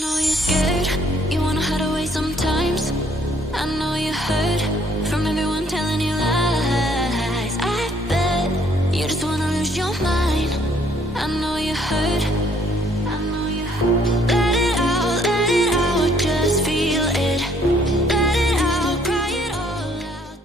know you're scared, you wanna hide away sometimes. I know you hurt from everyone telling you lies. I bet you just wanna lose your mind. I know you hurt, I know you hurt. Let it out, just feel it. Let it out, cry it all out.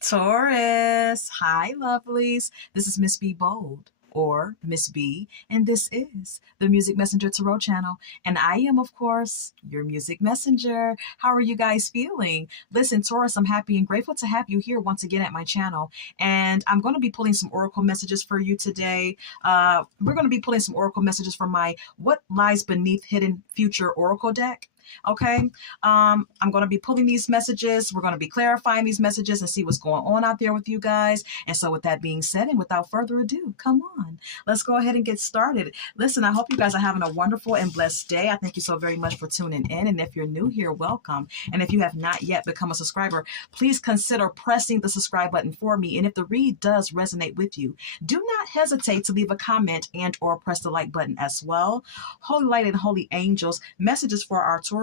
Taurus, hi lovelies. This is Miss B Bold, or Miss B, and this is the Music Messenger Tarot channel. And I am, of course, your music messenger. How are you guys feeling? Listen, Taurus, I'm happy and grateful to have you here once again at my channel. And I'm going to be pulling some oracle messages for you today. We're going to be pulling some oracle messages from my What Lies Beneath Hidden Future oracle deck. Okay, I'm going to be pulling these messages. We're going to be clarifying these messages and see what's going on out there with you guys. And so with that being said, and without further ado, come on, let's go ahead and get started. Listen, I hope you guys are having a wonderful and blessed day. I thank you so very much for tuning in. And if you're new here, welcome. And if you have not yet become a subscriber, please consider pressing the subscribe button for me. And if the read does resonate with you, do not hesitate to leave a comment and or press the like button as well. Holy light and holy angels, messages for our Taurus.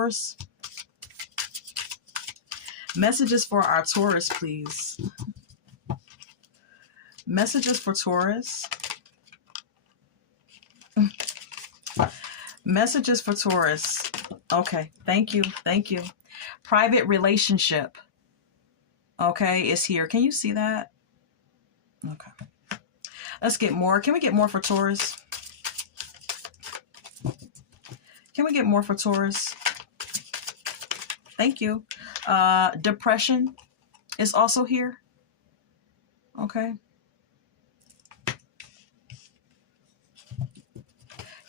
Messages for our Taurus, please. Messages for Taurus. Messages for Taurus. Okay, thank you. Thank you. Private relationship. Okay, is here. Can you see that? Okay. Let's get more. Can we get more for Taurus? Can we get more for Taurus? Thank you. Depression is also here. Okay.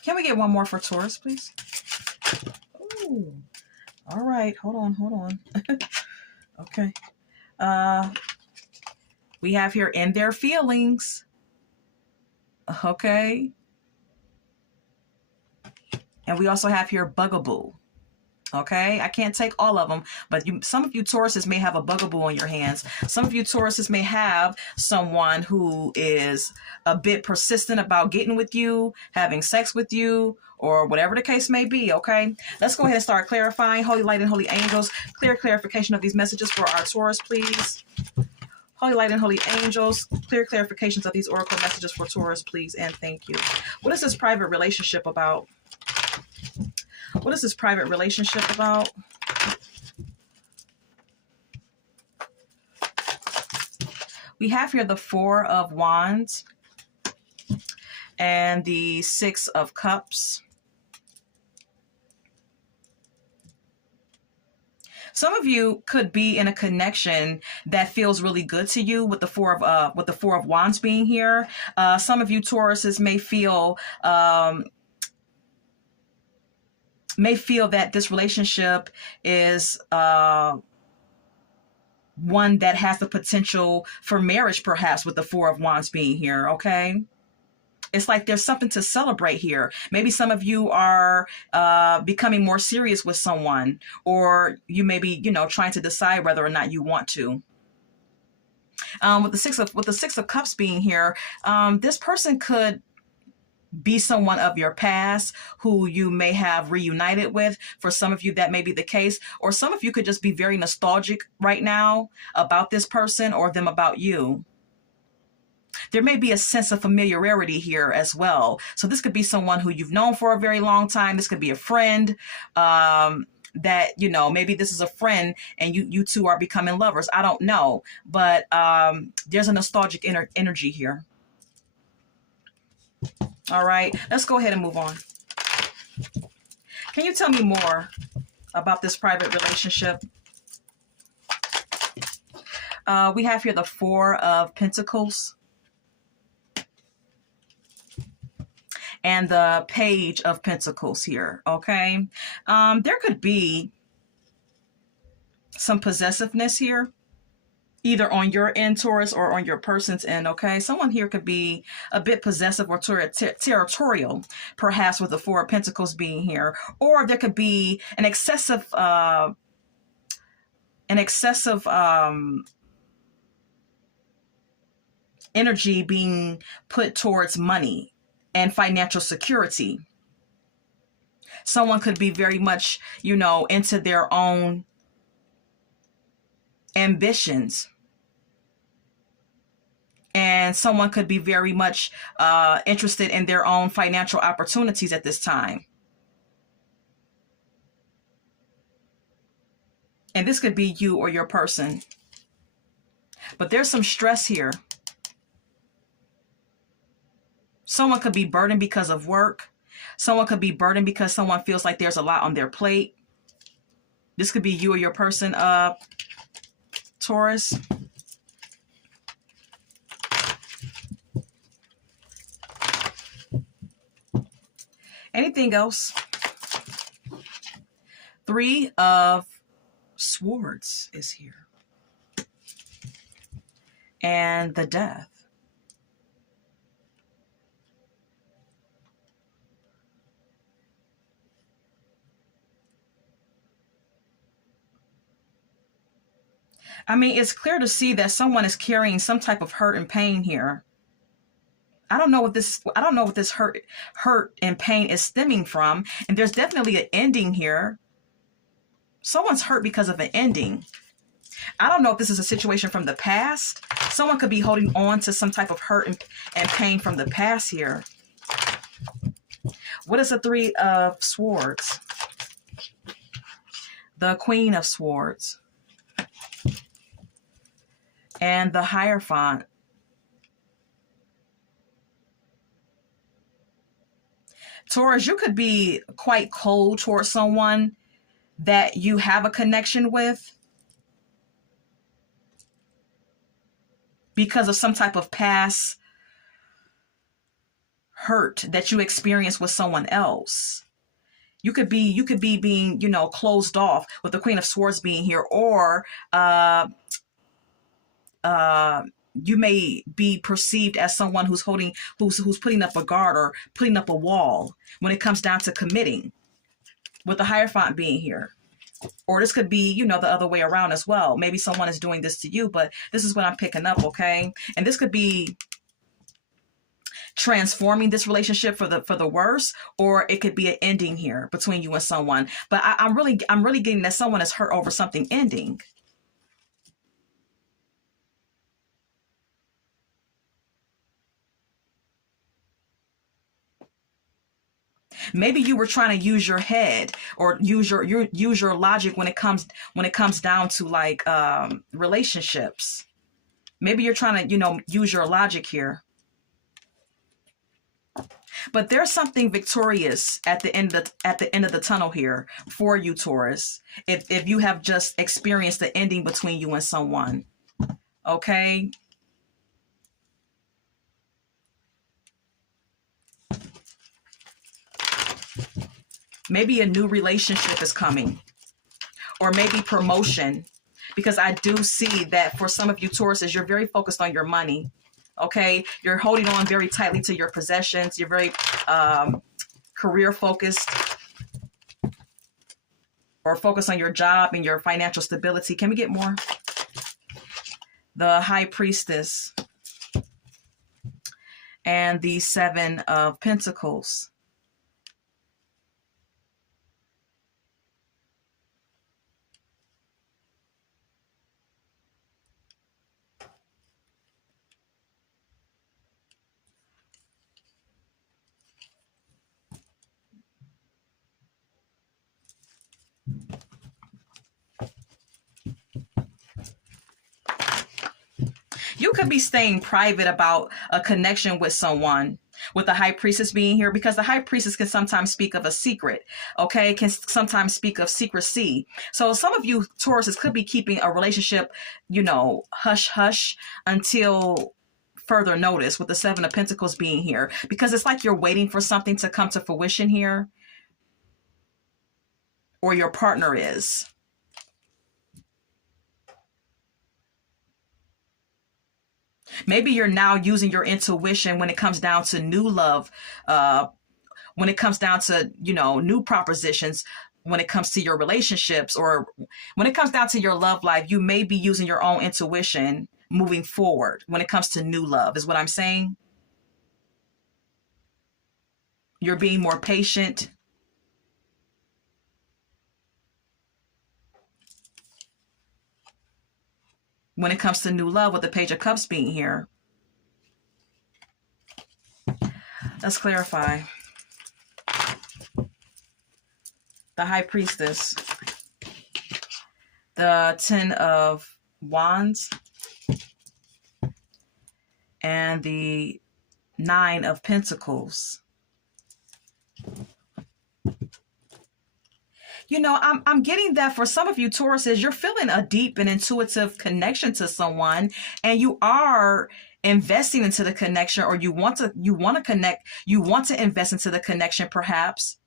Can we get one more for Taurus, please? Ooh. All right. Hold on. Okay. We have here in their feelings. Okay. And we also have here bugaboo. Okay, I can't take all of them, but some of you Tauruses may have a bugaboo on your hands. Some of you Tauruses may have someone who is a bit persistent about getting with you, having sex with you, or whatever the case may be. Okay, let's go ahead and start clarifying. Holy light and holy angels, clear clarification of these messages for our Taurus, please. Holy light and holy angels, clear clarifications of these oracle messages for Taurus, please, and thank you. What is this private relationship about? What is this private relationship about? We have here the Four of Wands and the Six of Cups. Some of you could be in a connection that feels really good to you with the Four of Wands being here. Some of you Tauruses may feel that this relationship is one that has the potential for marriage, perhaps, with the Four of Wands being here, okay? It's like there's something to celebrate here. Maybe some of you are becoming more serious with someone, or you may be, trying to decide whether or not you want to. With the Six of Cups being here, this person could be someone of your past who you may have reunited with. For some of you, that may be the case. Or some of you could just be very nostalgic right now about this person or them about you. There may be a sense of familiarity here as well. So this could be someone who you've known for a very long time. This could be a friend that, maybe this is a friend and you two are becoming lovers. I don't know. But there's a nostalgic energy here. All right, let's go ahead and move on. Can you tell me more about this private relationship? We have here the Four of Pentacles and the Page of Pentacles here, okay? There could be some possessiveness here, either on your end, Taurus, or on your person's end, okay? Someone here could be a bit possessive or territorial, perhaps with the Four of Pentacles being here. Or there could be an excessive energy being put towards money and financial security. Someone could be very much, into their own ambitions. And someone could be very much interested in their own financial opportunities at this time. And this could be you or your person. But there's some stress here. Someone could be burdened because of work. Someone could be burdened because someone feels like there's a lot on their plate. This could be you or your person, Taurus. Anything else? 3 of Swords is here. And the Death. I mean, it's clear to see that someone is carrying some type of hurt and pain here. I don't know what this hurt and pain is stemming from. And there's definitely an ending here. Someone's hurt because of an ending. I don't know if this is a situation from the past. Someone could be holding on to some type of hurt and pain from the past here. What is the 3 of Swords? The Queen of Swords. And the Hierophant. Taurus, you could be quite cold towards someone that you have a connection with because of some type of past hurt that you experienced with someone else. You could be being, closed off with the Queen of Swords being here, or you may be perceived as someone who's putting up a guard or putting up a wall when it comes down to committing, with the Hierophant being here. Or this could be, the other way around as well. Maybe someone is doing this to you, but this is what I'm picking up, okay? And this could be transforming this relationship for the worse, or it could be an ending here between you and someone. But I'm really getting that someone is hurt over something ending. Maybe you were trying to use your head or use your logic when it comes down to like relationships. Maybe you're trying to, use your logic here. But there's something victorious at the end of the tunnel here for you, Taurus. If you have just experienced the ending between you and someone. Okay? Maybe a new relationship is coming, or maybe promotion, because I do see that for some of you Tauruses, you're very focused on your money. Okay, you're holding on very tightly to your possessions. You're very career focused, or focused on your job and your financial stability. Can we get more? The High Priestess and the 7 of Pentacles. You could be staying private about a connection with someone, with the High Priestess being here, because the High Priestess can sometimes speak of a secret, okay? Can sometimes speak of secrecy. So some of you Tauruses could be keeping a relationship, hush hush until further notice, with the 7 of Pentacles being here, because it's like you're waiting for something to come to fruition here, or your partner is. Maybe you're now using your intuition when it comes down to new love, when it comes down to, new propositions, when it comes to your relationships, or when it comes down to your love life. You may be using your own intuition moving forward when it comes to new love, is what I'm saying. You're being more patient. When it comes to new love with the Page of Cups being here. Let's clarify. The High Priestess. The Ten of Wands. And the Nine of Pentacles. You know, I'm getting that for some of you Tauruses, you're feeling a deep and intuitive connection to someone, and you are investing into the connection, or you want to connect, you want to invest into the connection perhaps.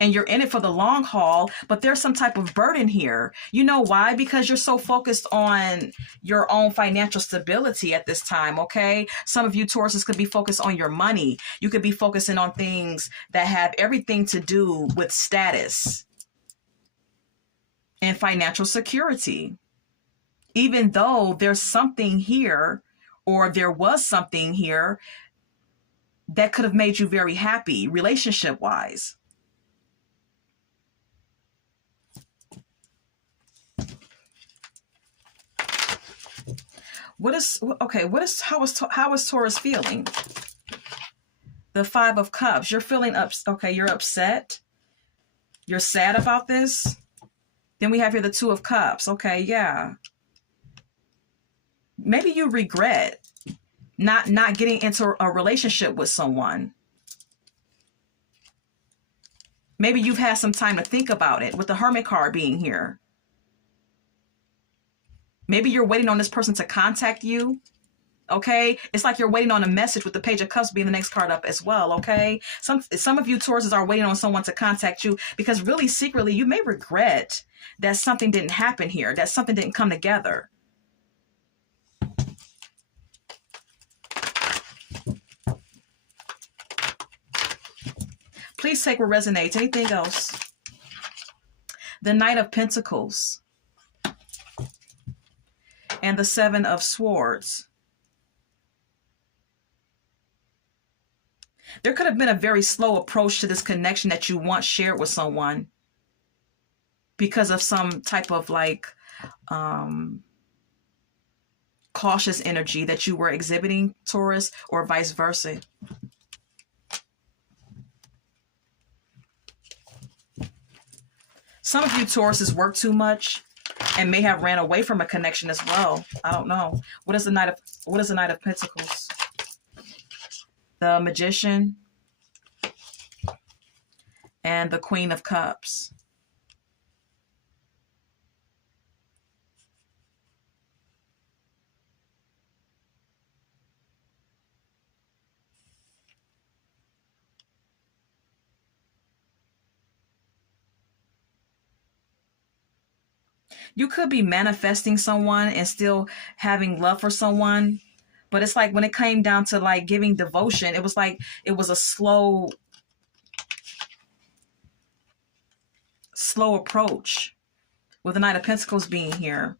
And you're in it for the long haul, but there's some type of burden here. You know why? Because you're so focused on your own financial stability at this time, okay? Some of you Tauruses could be focused on your money. You could be focusing on things that have everything to do with status and financial security. Even though there's something here, or there was something here that could have made you very happy relationship-wise. How is Taurus feeling? The Five of Cups. You're feeling you're upset. You're sad about this. Then we have here the Two of Cups. Okay, yeah. Maybe you regret not getting into a relationship with someone. Maybe you've had some time to think about it with the Hermit card being here. Maybe you're waiting on this person to contact you. Okay, it's like you're waiting on a message with the Page of Cups being the next card up as well. Okay, some of you Tauruses are waiting on someone to contact you because really secretly you may regret that something didn't happen here, that something didn't come together. Please take what resonates. Anything else? The Knight of Pentacles and the Seven of Swords. There could have been a very slow approach to this connection that you once shared with someone because of some type of cautious energy that you were exhibiting, Taurus, or vice versa. Some of you Tauruses work too much and may have ran away from a connection as well. I don't know. What is the Knight of Pentacles? The Magician and the Queen of Cups. You could be manifesting someone and still having love for someone. But it's like when it came down to giving devotion, it was a slow approach with the Knight of Pentacles being here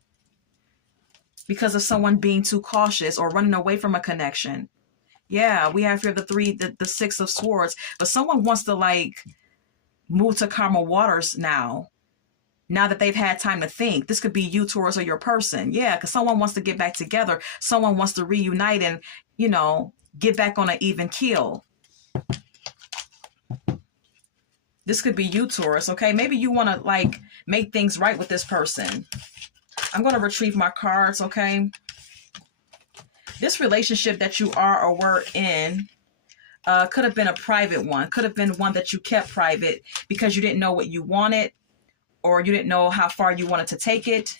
because of someone being too cautious or running away from a connection. Yeah, we have here the Six of Swords, but someone wants to move to calmer waters now that they've had time to think. This could be you, Taurus, or your person. Yeah, because someone wants to get back together. Someone wants to reunite and, get back on an even keel. This could be you, Taurus, okay? Maybe you want to, make things right with this person. I'm going to retrieve my cards, okay? This relationship that you are or were in could have been a private one. Could have been one that you kept private because you didn't know what you wanted, or you didn't know how far you wanted to take it,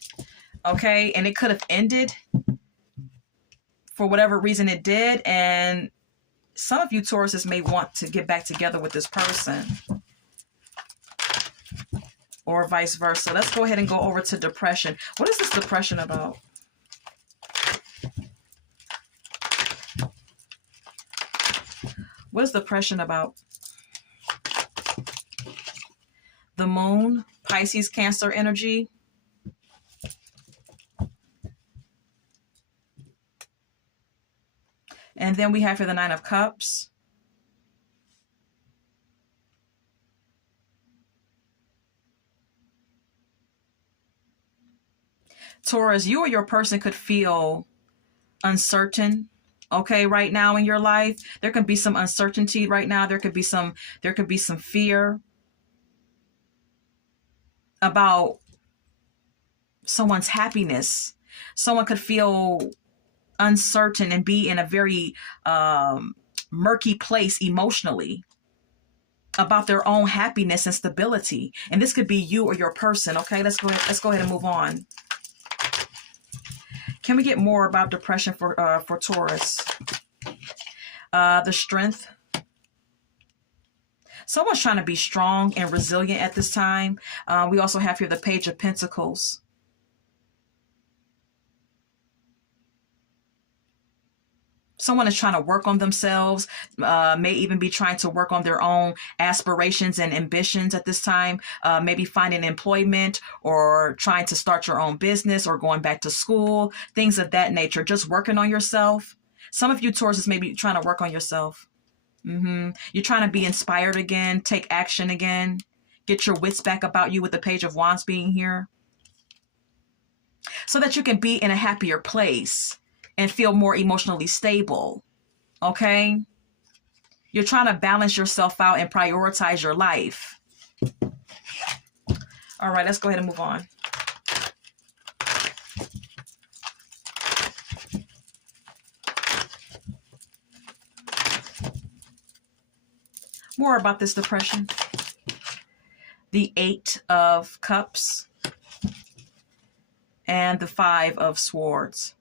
okay? And it could have ended for whatever reason it did. And some of you Tauruses may want to get back together with this person or vice versa. Let's go ahead and go over to depression. What is this depression about? What is depression about? The Moon, Pisces, Cancer energy. And then we have here the Nine of Cups. Taurus, you or your person could feel uncertain, okay, right now in your life. There could be some uncertainty right now. There could be some fear about someone's happiness. Someone could feel uncertain and be in a very murky place emotionally about their own happiness and stability. And this could be you or your person. Okay, let's go ahead and move on. Can we get more about depression for Taurus? The Strength. Someone's trying to be strong and resilient at this time. We also have here the Page of Pentacles. Someone is trying to work on themselves, may even be trying to work on their own aspirations and ambitions at this time, maybe finding employment or trying to start your own business or going back to school, things of that nature, just working on yourself. Some of you Tauruses may be trying to work on yourself. You're trying to be inspired again, take action again, get your wits back about you with the Page of Wands being here, so that you can be in a happier place and feel more emotionally stable, okay? You're trying to balance yourself out and prioritize your life. All right, let's go ahead and move on. More about this depression. The Eight of Cups and the Five of Swords.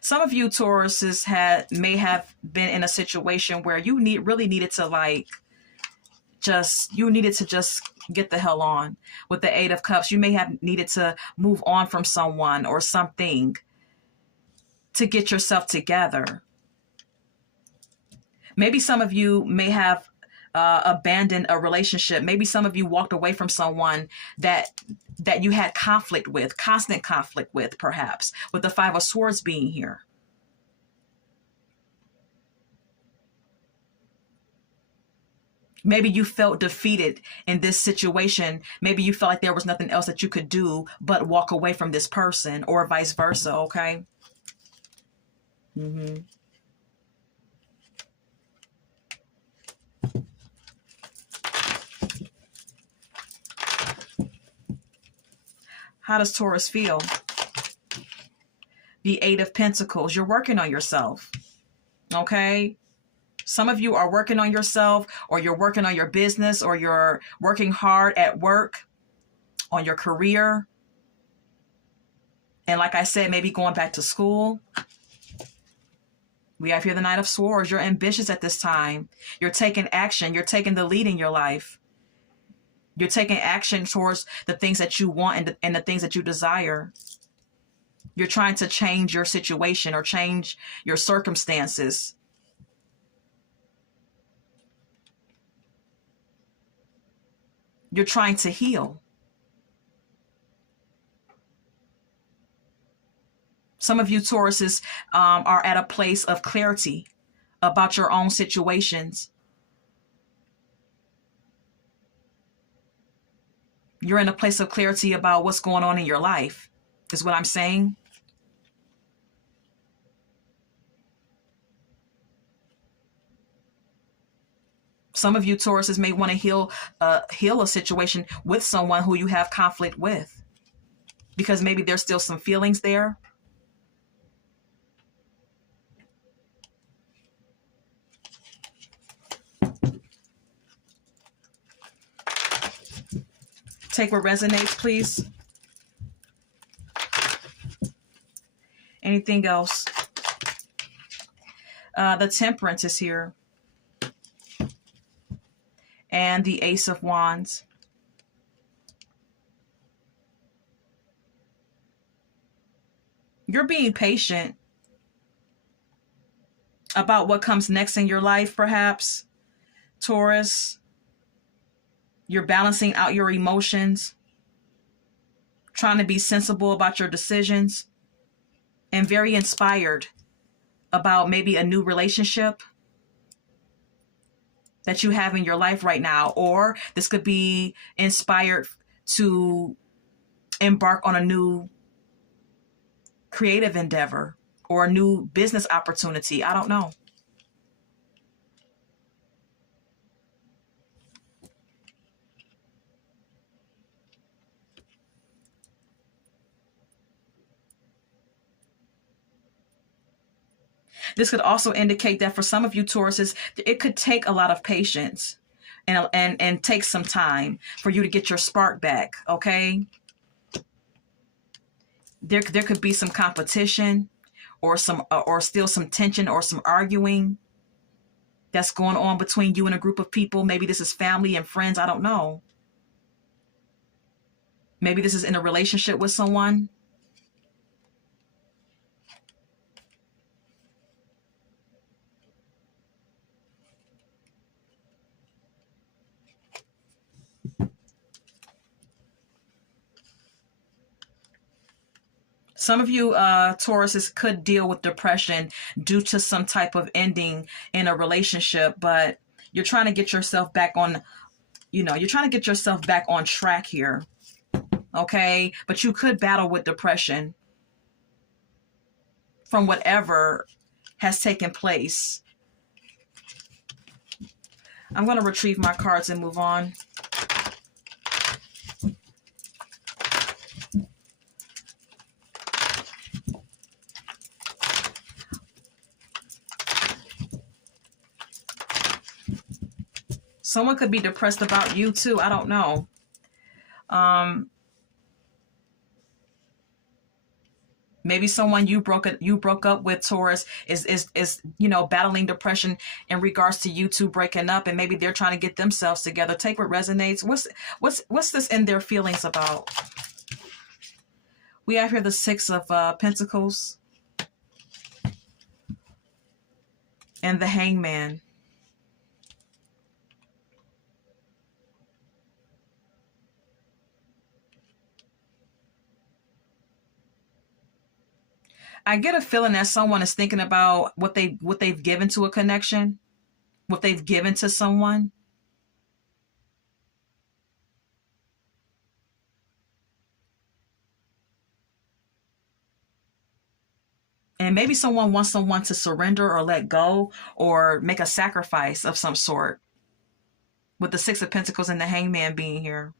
Some of you Tauruses may have been in a situation where you really needed to just get the hell on. With the Eight of Cups, you may have needed to move on from someone or something to get yourself together. Maybe some of you may have abandoned a relationship. Maybe some of you walked away from someone that you had conflict with, constant conflict with, perhaps, with the Five of Swords being here. Maybe you felt defeated in this situation. Maybe you felt like there was nothing else that you could do but walk away from this person, or vice versa, okay? How does Taurus feel? The Eight of Pentacles. You're working on yourself, okay? Some of you are working on yourself, or you're working on your business, or you're working hard at work, on your career. And like I said, maybe going back to school. We have here the Knight of Swords. You're ambitious at this time. You're taking action. You're taking the lead in your life. You're taking action towards the things that you want and the things that you desire. You're trying to change your situation or change your circumstances. You're trying to heal. Some of you Tauruses are at a place of clarity about your own situations. You're in a place of clarity about what's going on in your life, is what I'm saying. Some of you Tauruses may want to heal a situation with someone who you have conflict with, because maybe there's still some feelings there. Take what resonates, please. Anything else? The Temperance is here. And the Ace of Wands. You're being patient about what comes next in your life, perhaps, Taurus. You're balancing out your emotions, trying to be sensible about your decisions, and very inspired about maybe a new relationship that you have in your life right now, or this could be inspired to embark on a new creative endeavor or a new business opportunity. I don't know. This could also indicate that for some of you Tauruses, it could take a lot of patience and take some time for you to get your spark back. Okay. There could be some competition or still some tension or some arguing that's going on between you and a group of people. Maybe this is family and friends. I don't know. Maybe this is in a relationship with someone. Some of you Tauruses could deal with depression due to some type of ending in a relationship, but you're trying to get yourself back on, you're trying to get yourself back on track here. Okay. But you could battle with depression from whatever has taken place. I'm going to retrieve my cards and move on. Someone could be depressed about you too. I don't know. Maybe someone you broke up with, Taurus, is battling depression in regards to you two breaking up, and maybe they're trying to get themselves together. Take what resonates. What's this in their feelings about? We have here the Six of Pentacles and the Hangman. I get a feeling that someone is thinking about what they've given to a connection, what they've given to someone. And maybe someone wants someone to surrender or let go or make a sacrifice of some sort, with the Six of Pentacles and the Hangman being here.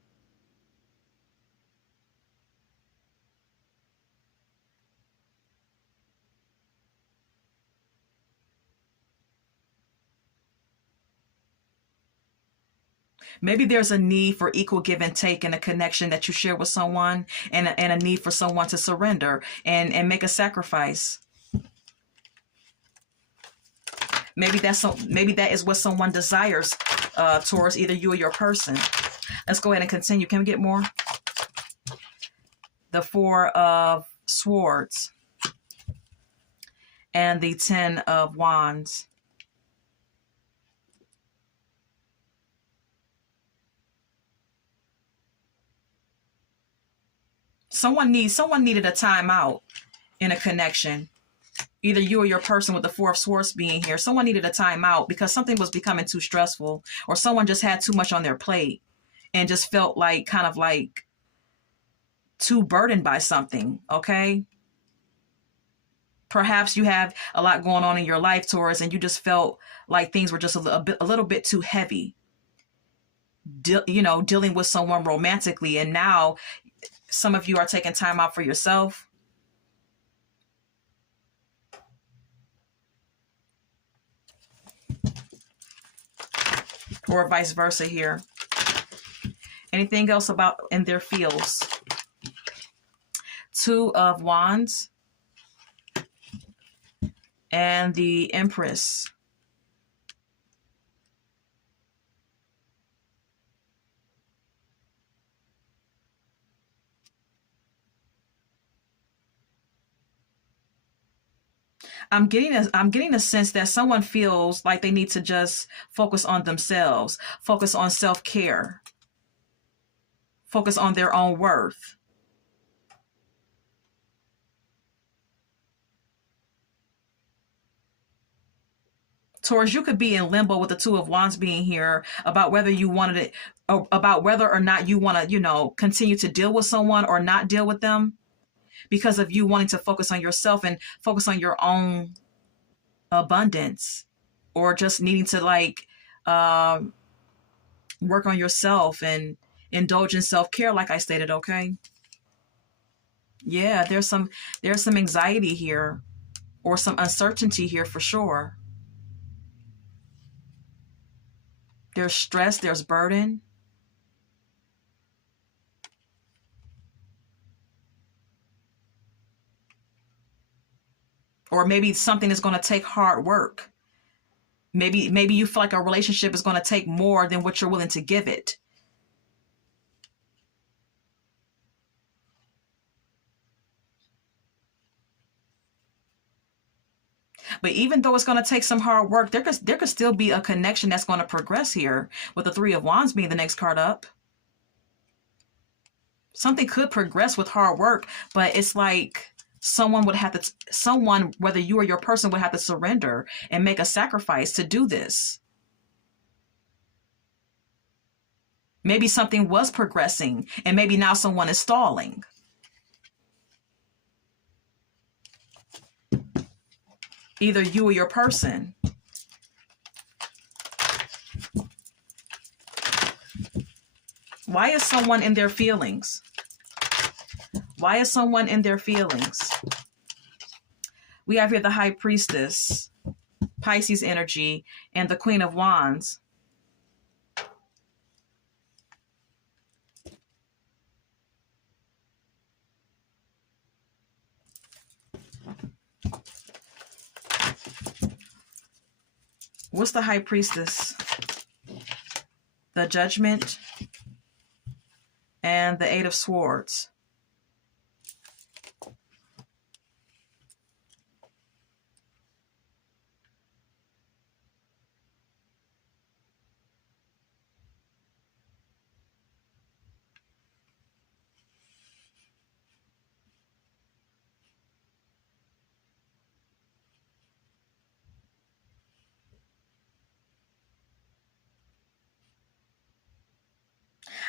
Maybe there's a need for equal give and take in a connection that you share with someone, and a need for someone to surrender and make a sacrifice. Maybe that is what someone desires, Taurus, either you or your person. Let's go ahead and continue. Can we get more? The Four of Swords and the Ten of Wands. Someone needed a timeout in a connection. Either you or your person, with the Four of Swords being here. Someone needed a timeout because something was becoming too stressful, or someone just had too much on their plate and just felt like too burdened by something. Okay. Perhaps you have a lot going on in your life, Taurus, and you just felt like things were just a little bit too heavy, dealing with someone romantically. And now some of you are taking time out for yourself. Or vice versa here. Anything else about in their feels? Two of Wands and the Empress. I'm getting a sense that someone feels like they need to just focus on themselves, focus on self-care, focus on their own worth. Taurus, you could be in limbo with the Two of Wands being here about whether you wanted it, or about whether or not you want to, continue to deal with someone or not deal with them, because of you wanting to focus on yourself and focus on your own abundance, or just needing to work on yourself and indulge in self-care, like I stated. Okay. Yeah, there's some anxiety here, or some uncertainty here for sure. There's stress, there's burden. Or maybe something is going to take hard work. Maybe you feel like a relationship is going to take more than what you're willing to give it. But even though it's going to take some hard work, there could still be a connection that's going to progress here, with the Three of Wands being the next card up. Something could progress with hard work, but it's like someone, whether you or your person, would have to surrender and make a sacrifice to do this. Maybe something was progressing and maybe now someone is stalling. Either you or your person. Why is someone in their feelings? Why is someone in their feelings? We have here the High Priestess, Pisces energy, and the Queen of Wands. What's the High Priestess? The Judgment and the Eight of Swords.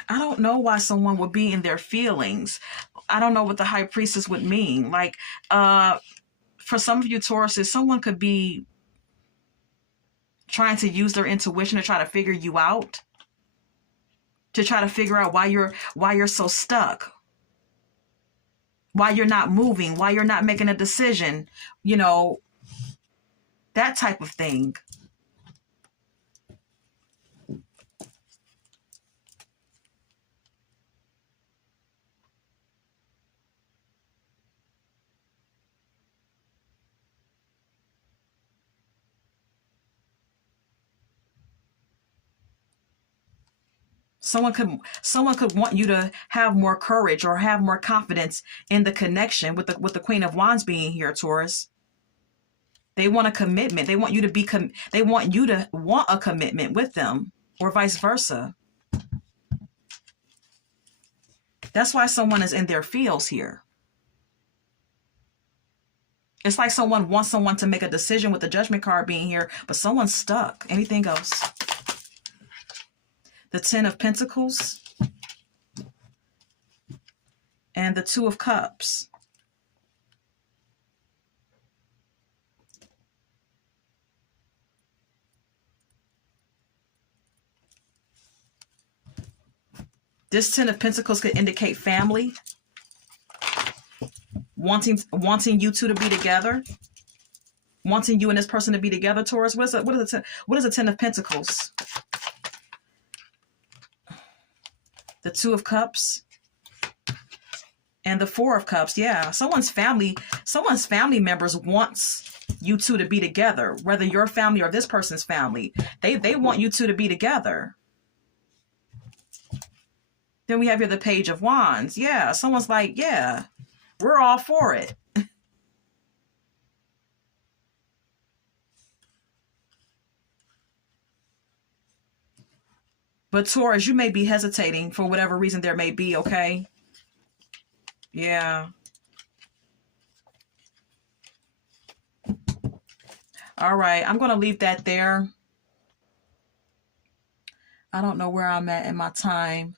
I don't know why someone would be in their feelings. I don't know what the High Priestess would mean. Like, for some of you Tauruses, someone could be trying to use their intuition to try to figure you out, to try to figure out why you're so stuck, why you're not moving, why you're not making a decision, that type of thing. Someone could want you to have more courage or have more confidence in the connection with the Queen of Wands being here, Taurus. They want a commitment. They want you to they want you to want a commitment with them, or vice versa. That's why someone is in their feels here. It's like someone wants someone to make a decision with the Judgment card being here, but someone's stuck. Anything else? The Ten of Pentacles and the Two of Cups. This Ten of Pentacles could indicate family, wanting you two to be together, wanting you and this person to be together, Taurus. What is a Ten of Pentacles? The Two of Cups and the Four of Cups. Yeah, someone's family members wants you two to be together, whether your family or this person's family. They want you two to be together. Then we have here the Page of Wands. Yeah, someone's like, yeah, we're all for it. But Taurus, you may be hesitating for whatever reason there may be, okay? Yeah. All All right, I'm going to leave that there. I don't know where I'm at in my time.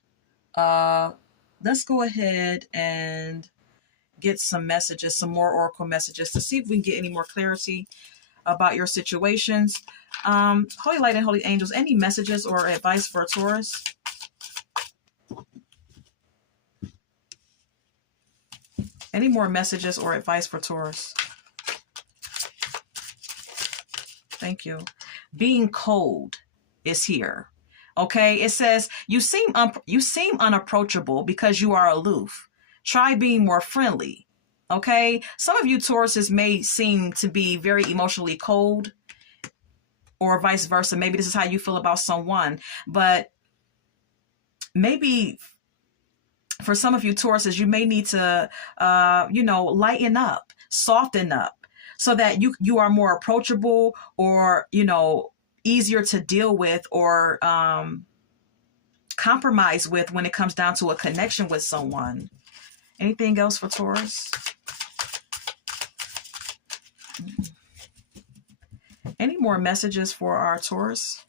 Let's go ahead and get some messages, some more oracle messages, to see if we can get any more clarity about your situations. Holy Light and Holy Angels, any messages or advice for Taurus? Any more messages or advice for Taurus? Thank you. Being cold is here. Okay, it says you seem unapproachable because you are aloof. Try being more friendly. Okay, some of you Tauruses may seem to be very emotionally cold, or vice versa. Maybe this is how you feel about someone, but maybe for some of you Tauruses, you may need to, lighten up, soften up, so that you are more approachable, or easier to deal with, or compromise with when it comes down to a connection with someone. Anything else for Taurus? Any more messages for our Taurus?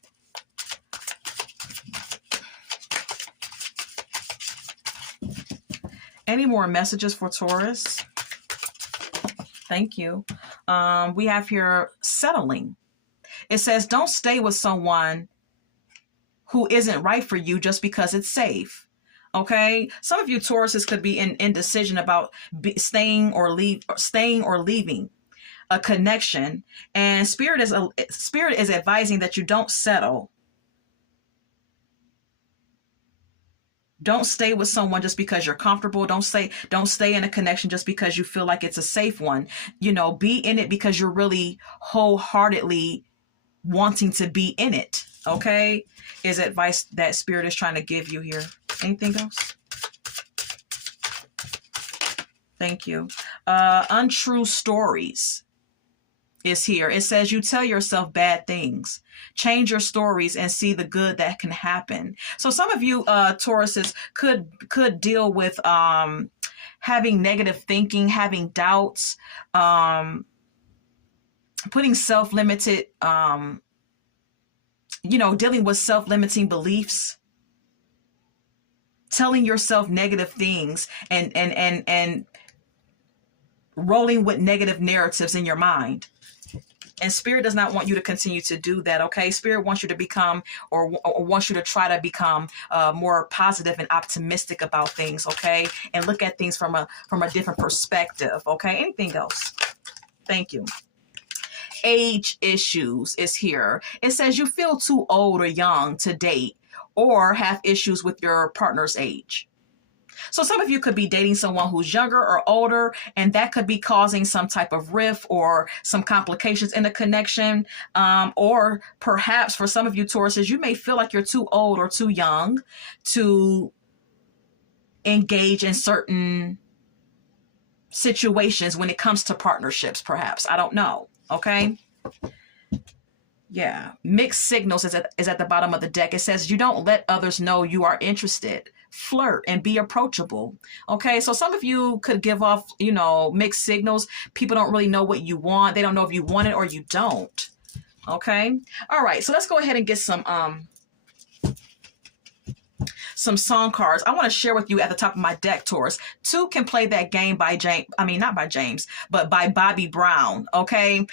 Any more messages for Taurus? Thank you. We have here settling. It says, don't stay with someone who isn't right for you just because it's safe. Okay. Some of you Tauruses could be in indecision about staying or leaving a connection. And Spirit is advising that you don't settle. Don't stay with someone just because you're comfortable. Don't stay in a connection just because you feel like it's a safe one. Be in it because you're really wholeheartedly wanting to be in it. Okay? Is advice that Spirit is trying to give you here. Anything else? Thank you. Untrue stories is here. It says you tell yourself bad things. Change your stories and see the good that can happen. So some of you Tauruses could deal with having negative thinking, having doubts, putting self-limited, dealing with self-limiting beliefs, telling yourself negative things, and rolling with negative narratives in your mind. And Spirit does not want you to continue to do that, okay? Spirit wants you to become, or wants you to try to become more positive and optimistic about things, okay? And look at things from a different perspective, okay? Anything else? Thank you. Age issues is here. It says you feel too old or young to date, or have issues with your partner's age. So some of you could be dating someone who's younger or older, and that could be causing some type of rift or some complications in the connection. Or perhaps for some of you Tauruses, you may feel like you're too old or too young to engage in certain situations when it comes to partnerships, perhaps. I don't know. Okay. Yeah. Mixed signals is at the bottom of the deck. It says you don't let others know you are interested. Flirt and be approachable. Okay. So some of you could give off, mixed signals. People don't really know what you want. They don't know if you want it or you don't. Okay. All right. So let's go ahead and get some song cards I want to share with you at the top of my deck, Taurus. 2 Can Play That Game by not by James, but by Bobby Brown. Okay.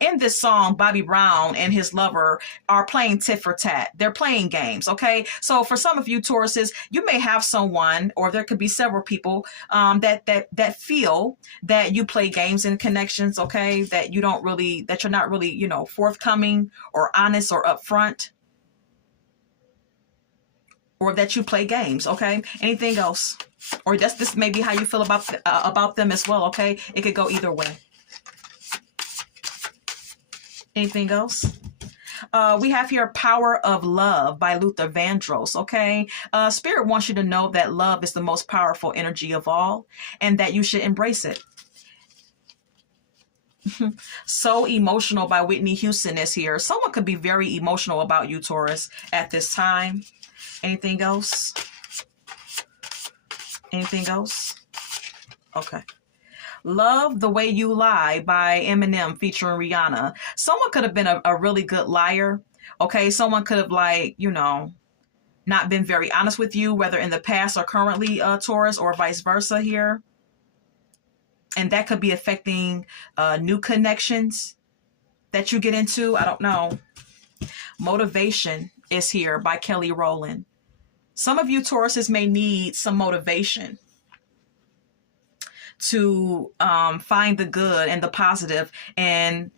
In this song, Bobby Brown and his lover are playing tit for tat. They're playing games. Okay. So for some of you Tauruses, you may have someone, or there could be several people that feel that you play games in connections. Okay. That you're not really, forthcoming or honest or upfront, or that you play games. Okay. Anything else? Or this may be how you feel about them as well. Okay. It could go either way. Anything else? We have here Power of Love by Luther Vandross. Okay. Spirit wants you to know that love is the most powerful energy of all, and that you should embrace it. So Emotional by Whitney Houston is here. Someone could be very emotional about you, Taurus, at this time. Anything else? Anything else? Okay. Love the Way You Lie by Eminem featuring Rihanna. Someone could have been a really good liar. Okay, someone could have, like, not been very honest with you, whether in the past or currently, Taurus, or vice versa here. And that could be affecting new connections that you get into. I don't know. Motivation is here by Kelly Rowland. Some of you Tauruses may need some motivation to find the good and the positive and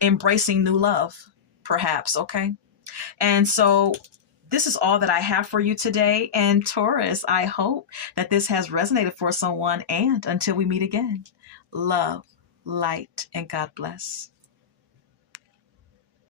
embracing new love, perhaps. Okay. And so this is all that I have for you today. And Taurus, I hope that this has resonated for someone. And until we meet again, love, light, and God bless.